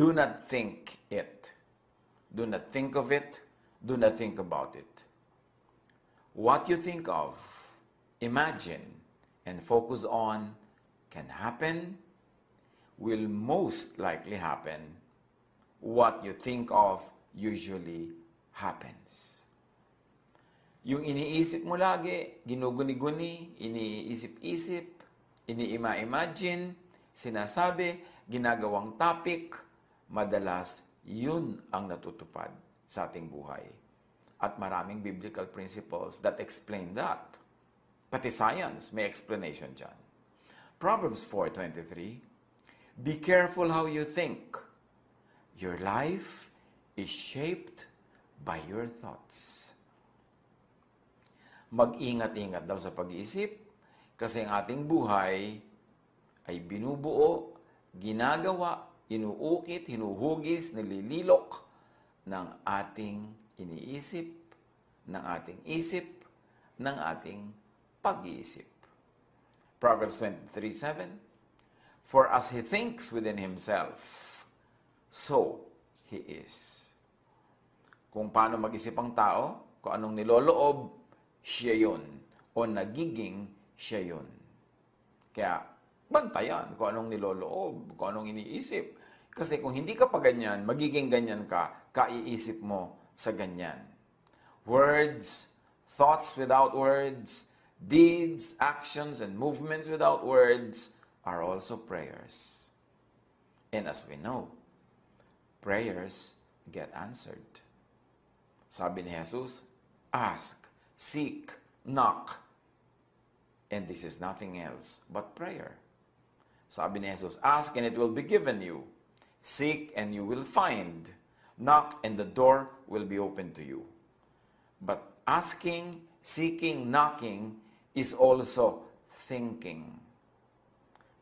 Do not think it. Do not think of it. Do not think about it. What you think of, imagine, and focus on can happen, will most likely happen. What you think of usually happens. Yung iniisip mo lagi, ginuguni-guni, iniisip-isip, ini-imagine, sinasabi, ginagawang topic, madalas yun ang natutupad sa ating buhay. At maraming biblical principles that explain that. Pati science may explanation dyan. Proverbs 4:23, be careful how you think. Your life is shaped by your thoughts. Mag-ingat-ingat daw sa pag-iisip kasi ang ating buhay ay binubuo, ginagawa, inuukit, hinuhugis, nilililok ng ating iniisip, ng ating isip, ng ating pag-iisip. Proverbs 23:7, for as he thinks within himself, so he is. Kung paano mag-isip ang tao, kung anong niloloob, siya yun. O nagiging siya yun. Kaya, bantayan kung anong niloloob, kung anong iniisip. Kasi kung hindi ka pa ganyan, magiging ganyan ka, kaiisip mo sa ganyan. Words, thoughts without words, deeds, actions, and movements without words are also prayers. And as we know, prayers get answered. Sabi ni Jesus, ask, seek, knock. And this is nothing else but prayer. Sabi ni Jesus, ask and it will be given you. Seek and you will find. Knock and the door will be open to you. But asking, seeking, knocking is also thinking.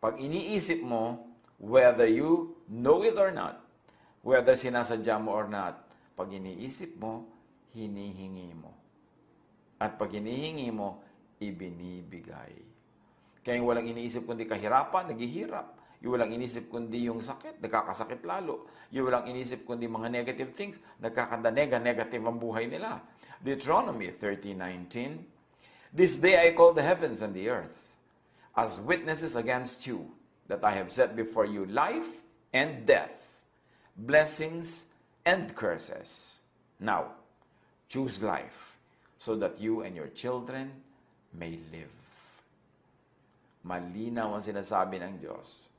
Pag iniisip mo, whether you know it or not, whether sinasadya mo or not, pag iniisip mo, hinihingi mo. At pag hinihingi mo, ibinibigay. Kaya yung walang iniisip kundi kahirapan, naghihirap. Yung walang inisip kundi yung sakit, nagkakasakit lalo. Yung walang inisip kundi mga negative things, nagkakanda-negative ang buhay nila. Deuteronomy 30:19, this day I call the heavens and the earth as witnesses against you, that I have set before you life and death, blessings and curses. Now, choose life, so that you and your children may live. Malinaw ang sinasabi ng Diyos.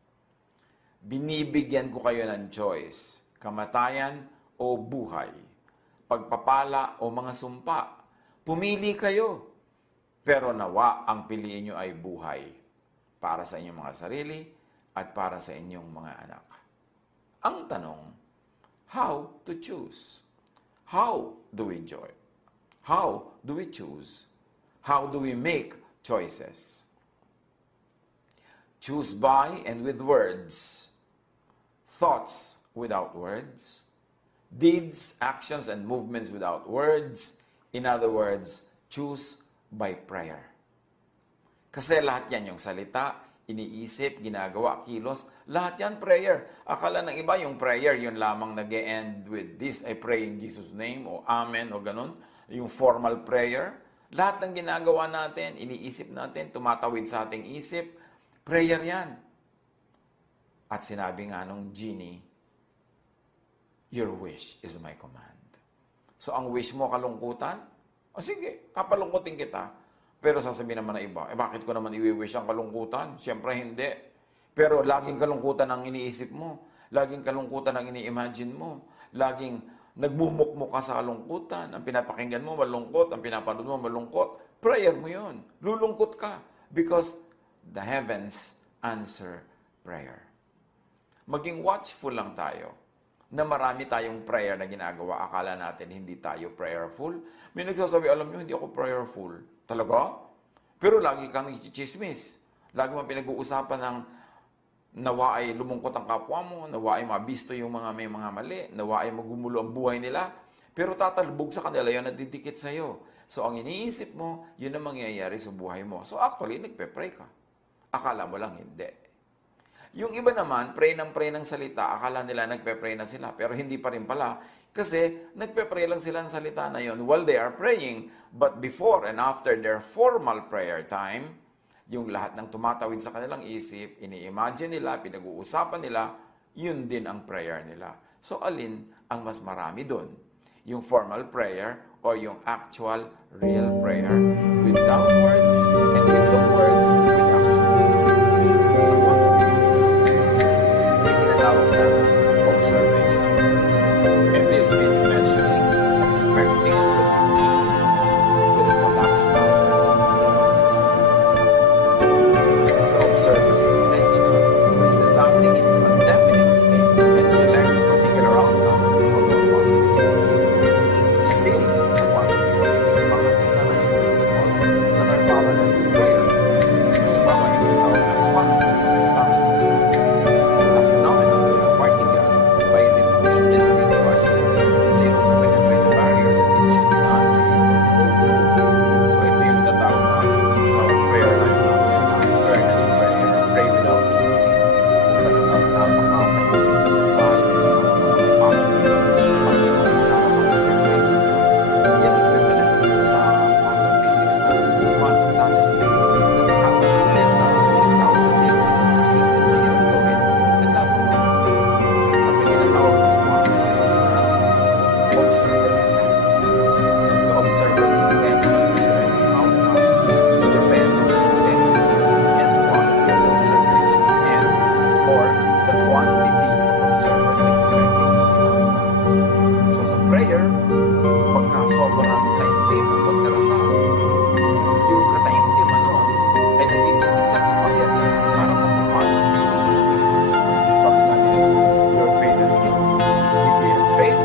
Binibigyan ko kayo ng choice, kamatayan o buhay, pagpapala o mga sumpa. Pumili kayo, pero nawa ang piliin nyo ay buhay para sa inyong mga sarili at para sa inyong mga anak. Ang tanong, how to choose? How do we joy? How do we choose? How do we make choices? Choose by and with words, thoughts without words, deeds, actions, and movements without words. In other words, choose by prayer. Kasi lahat yan, yung salita, iniisip, ginagawa, kilos, lahat yan prayer. Akala ng iba yung prayer, yun lamang nag-e-end with this, I pray in Jesus' name, o amen, o ganun. Yung formal prayer. Lahat ng ginagawa natin, iniisip natin, tumatawid sa ating isip, prayer yan. At sinabi nga nung genie, your wish is my command. So ang wish mo, kalungkutan? O sige, kapalungkutin kita. Pero sasabihin naman na iba, bakit ko naman i-wish ang kalungkutan? Siyempre hindi. Pero laging kalungkutan ang iniisip mo. Laging kalungkutan ang ini-imagine mo. Laging nagmumukmuk ka sa kalungkutan. Ang pinapakinggan mo, malungkot. Ang pinapanood mo, malungkot. Prayer mo yun. Lulungkot ka. Because the heavens answer prayer. Maging watchful lang tayo na marami tayong prayer na ginagawa. Akala natin hindi tayo prayerful. May nagsasabi, alam nyo, hindi ako prayerful. Talaga? Pero lagi kang i-chismis. Lagi mo pinag-uusapan ng nawa ay lumungkot ang kapwa mo, nawa ay mabisto yung mga may mga mali, nawa ay magumulo ang buhay nila. Pero tatalbog sa kanila yun at didikit sa'yo. So ang iniisip mo, yun ang mangyayari sa buhay mo. So actually, nagpe-pray ka. Akala mo lang hindi. Yung iba naman, pray ng salita, akala nila nagpe-pray na sila, pero hindi pa rin pala. Kasi nagpe-pray lang sila ng salita na yon while they are praying. But before and after their formal prayer time, yung lahat ng tumatawid sa kanilang isip, ini-imagine nila, pinag-uusapan nila, yun din ang prayer nila. So alin ang mas marami doon? Yung formal prayer or yung actual, real prayer without words and with some words, with action. Sa quantum physics, may tinatawag na observation. And this means mentioning, expecting, with a collapsed mind and instinct. The observer's intention freezes something into a definite state and selects a particular outcome from all possibilities. Still, sa quantum physics, mga underlying principles that are parallel to prayer. Halimbawa, tinatawag ng quantum a phenomenon when a particle, by repeatedly trying, is able to penetrate the barrier that it should not be able to go through. So ito yung tinatawag na from prayer life natin, na earnest prayer, pray without ceasing. Talagang napakatahimik sa mga fasting, pag-iwan sa pag-pray. Yan ang equivalent sa quantum physics na quantum tunneling. Na sa kapatid na tinatawag natin, simple na yan gawin, nagkakaroon. At may tinatawag na sa quantum physics na observer's effect. The observer's intention is an outcome depends on the intensity and quality of the observation and or the quantity of observers expecting the same outcome. So sa prayer, pagka sobrang taimtim ang pagdarasal, yung kataimtiman nun ay nagiging isang kapangyarihan para matupad ang pinag-iwan. Sabi nga ni Jesus, your faith is healed. If you have faith,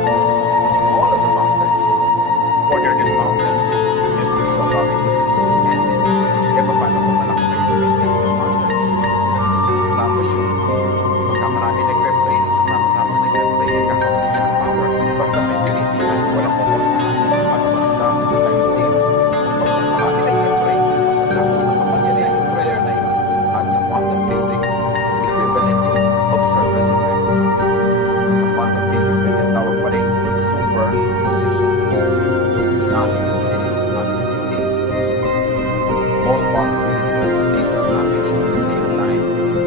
as small as a mustard seed, order this mountain, if you so love it to the sea, and then, paano kung malaki pa yung faith kasi sa mustard seed? Tapos yung pagka marami nagpe-pray, nagsasama-sama nagpe-pray, nagkakaroon na niya ng power. Basta may unity, walang kukunta, at basta taimtim. Pag mas marami nagpe-pray, mas nagkakaroon ng kapangyarihan yung prayer na yun. At sa quantum physics, equivalent yung observer's effect. Sa quantum physics, may tinatawag pa rin superposition. Nothing exists until it is observed. All possibilities and states are happening at the same time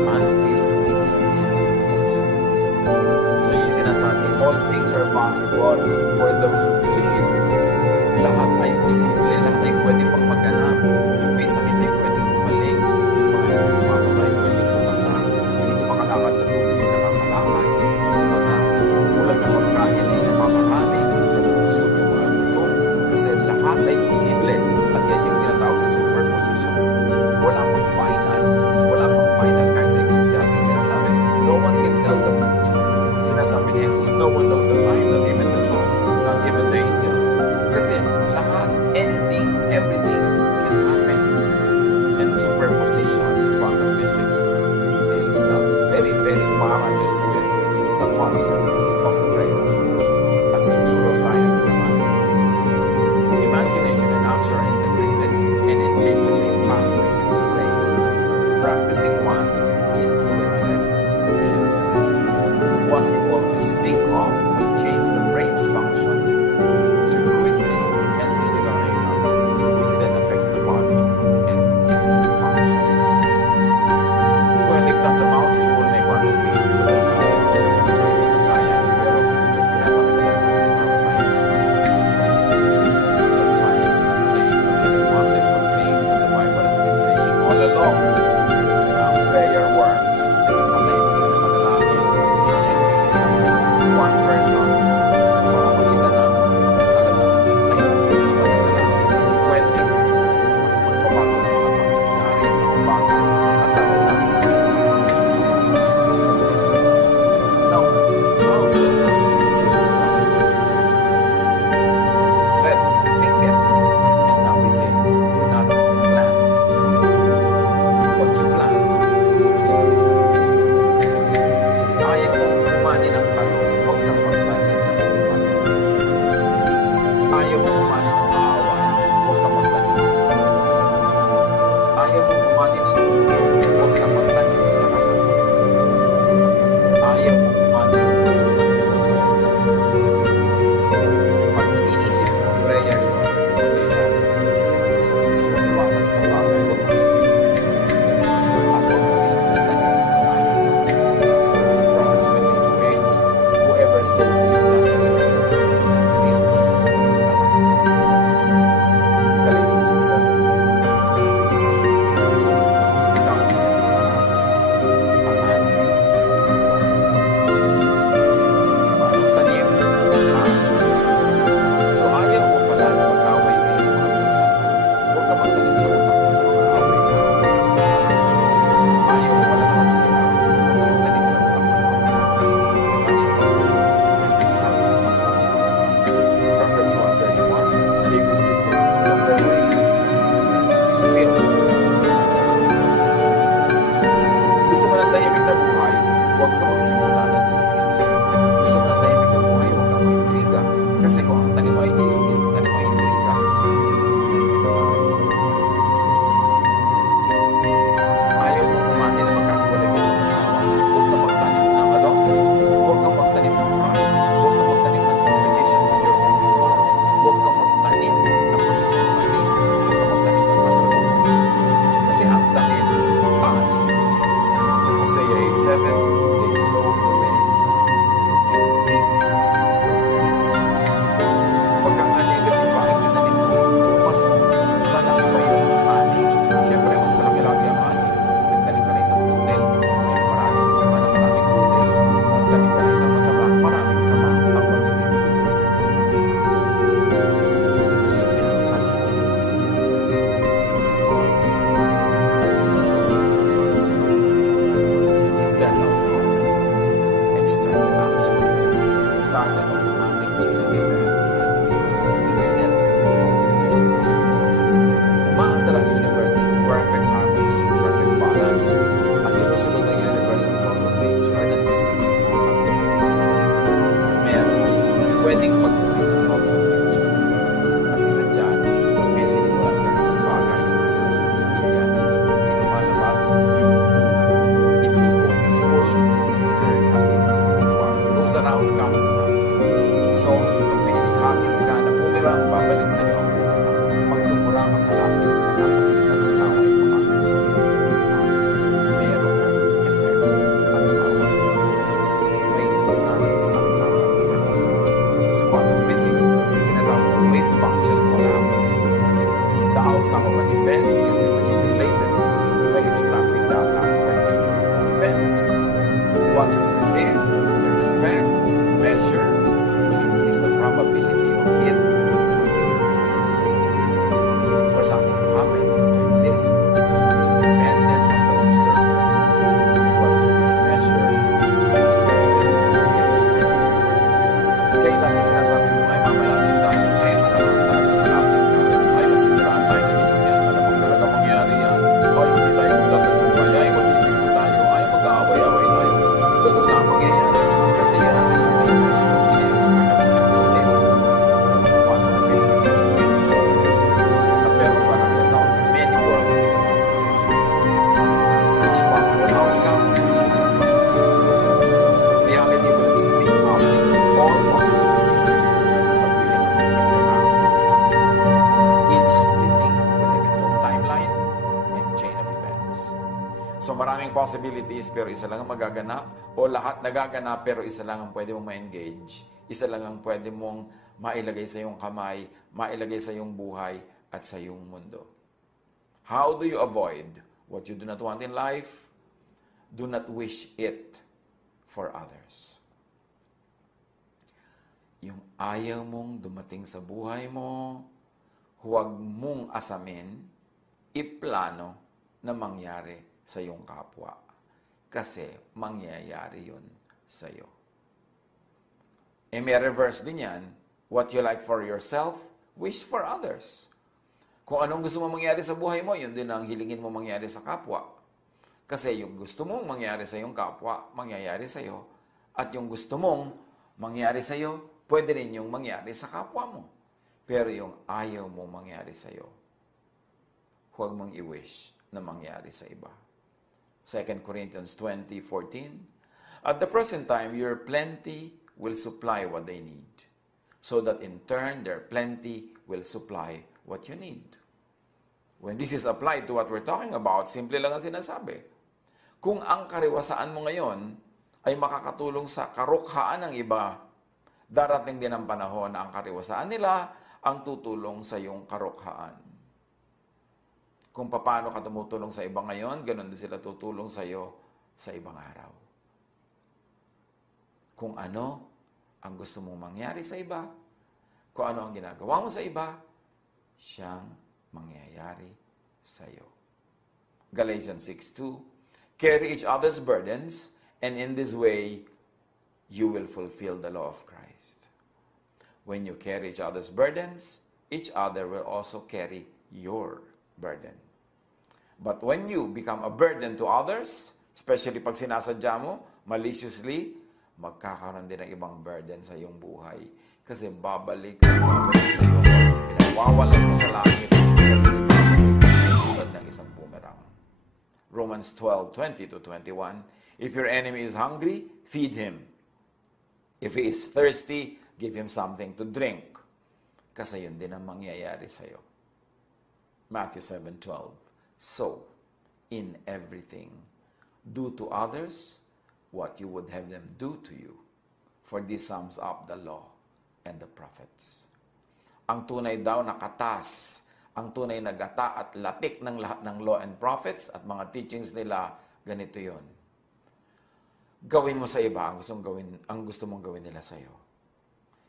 until it is observed. So yung sinasabi, all things are possible for those who believe. Lahat ay posible, lahat ay pwede pang maganap. Yung may sakit ay pwede bumalik. Yung mga hindi mapasa ay pwede bumasa. Hindi ko makalakad sa tubig ay nakakalakad. Yung mga kulang na pagkain ay napaparami. Nabubusog yung mga gutom. Kasi lahat ay posible. At yan yung tinatawag na superposition. Wala pang final. Wala pang final. Kahit sa Ecclesiastes sinasabi, no one can tell the future. Sinasabi ni Jesus, no one knows the time, not even the Son, not even the angels. Kasi lahat, anything, everything can happen. And superposition, quantum physics, details that it's very, very parallel with the concept of prayer. At sa neuroscience naman, imagination and action are integrated and engage the same pathways in the brain. Practicing one influences the other. What you always think of will change the brain's function, circuitry, and physical makeup, which then affects the body and its functions. Well, if that's a mouthful, may quantum physics will be science, pero pinapakita natin how science works. That science explains wonderful things that the Bible has been saying all along. Prayer works. Patayin na panalangin. Change things. One person sa pamamagitan ng talagang tahimik na panalangin. Pwede magpabago ng mga pangyayari, magpabago at talagang now, how do you so said, think it. And now we say, do not plan. What So maraming possibilities pero isa lang ang magaganap o lahat nagaganap pero isa lang ang pwede mong ma-engage. Isa lang ang pwede mong mailagay sa iyong kamay, mailagay sa iyong buhay at sa iyong mundo. How do you avoid what you do not want in life? Do not wish it for others. Yung ayaw mong dumating sa buhay mo, huwag mong asamin, iplano na mangyari sa iyong kapwa. Kasi mangyayari yun sa iyo. E may reverse din yan, what you like for yourself, wish for others. Kung anong gusto mo mangyari sa buhay mo, yun din ang hilingin mo mangyari sa kapwa. Kasi yung gusto mong mangyari sa iyong kapwa, mangyayari sa iyo. At yung gusto mong mangyari sa iyo, pwede rin yung mangyari sa kapwa mo. Pero yung ayaw mo mangyari sa iyo, huwag mong i-wish na mangyari sa iba. 2 Corinthians 20:14, at the present time, your plenty will supply what they need, so that in turn, their plenty will supply what you need. When this is applied to what we're talking about, simple lang ang sinasabi. Kung ang kariwasaan mo ngayon ay makakatulong sa karukhaan ng iba, darating din ang panahon na ang kariwasaan nila ang tutulong sa iyong karukhaan. Kung paano ka tumutulong sa iba ngayon, ganun din sila tutulong sa iyo sa ibang araw. Kung ano ang gusto mong mangyari sa iba, kung ano ang ginagawa mo sa iba, siyang mangyayari sa iyo. Galatians 6:2, carry each other's burdens, and in this way, you will fulfill the law of Christ. When you carry each other's burdens, each other will also carry your burden. But when you become a burden to others, especially pag sinasadya mo, maliciously, magkakaroon din ng ibang burden sa iyong buhay. Kasi babalik sa iyo. Pinawawalan mo sa langit sa tulad ng isang boomerang. Romans 12:20-21, if your enemy is hungry, feed him. If he is thirsty, give him something to drink. Kasi yun din ang mangyayari sa iyo. Matthew 7:12, so, in everything, do to others what you would have them do to you. For this sums up the law and the prophets. Ang tunay daw na katas, ang tunay na gata at latik ng lahat ng law and prophets at mga teachings nila, ganito yon. Gawin mo sa iba ang gusto mong gawin nila sa iyo.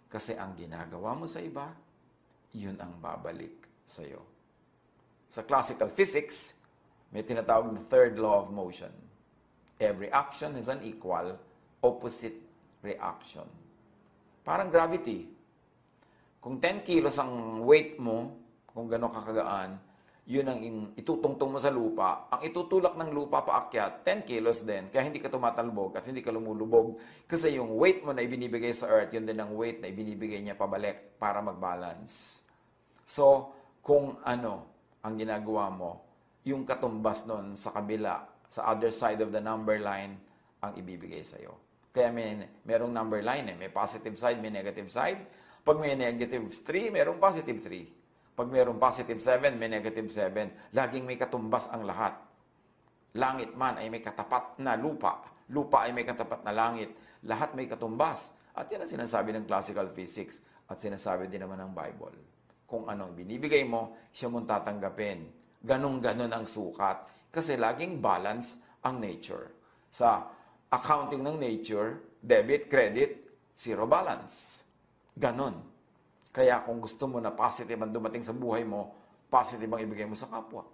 Kasi ang ginagawa mo sa iba, yun ang babalik sa iyo. Sa classical physics, may tinatawag na third law of motion. Every action has an equal, opposite reaction. Parang gravity. Kung 10 kilos ang weight mo, kung gano'n kakagaan, yun ang itutungtong mo sa lupa. Ang itutulak ng lupa paakyat, 10 kilos din. Kaya hindi ka tumatalbog at hindi ka lumulubog. Kasi yung weight mo na ibinibigay sa earth, yun din ang weight na ibinibigay niya pabalik para mag-balance. So, kung ano ang ginagawa mo, yung katumbas nun sa kabila, sa other side of the number line, ang ibibigay sa iyo. Kaya merong number line, may positive side, may negative side. Pag may negative 3, merong positive 3. Pag merong positive 7, may negative 7. Laging may katumbas ang lahat. Langit man ay may katapat na lupa. Lupa ay may katapat na langit. Lahat may katumbas. At yan ang sinasabi ng classical physics at sinasabi din naman ng Bible. Kung anong binibigay mo, siya mong tatanggapin. Ganun-ganon ang sukat. Kasi laging balance ang nature. Sa accounting ng nature, debit, credit, zero balance. Ganon. Kaya kung gusto mo na positive ang dumating sa buhay mo, positive ang ibigay mo sa kapwa.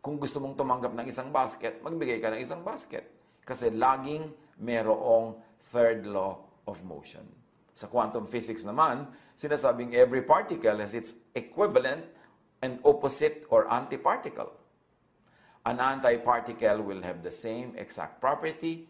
Kung gusto mong tumanggap ng isang basket, magbigay ka ng isang basket. Kasi laging merong third law of motion. Sa quantum physics naman, sinasabing every particle has its equivalent and opposite or antiparticle. An antiparticle will have the same exact property